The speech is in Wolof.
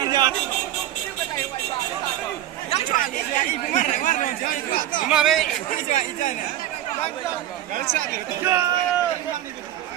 Hãy subscribe cho kênh Ghiền Mì Gõ để không bỏ lỡ những video hấp dẫn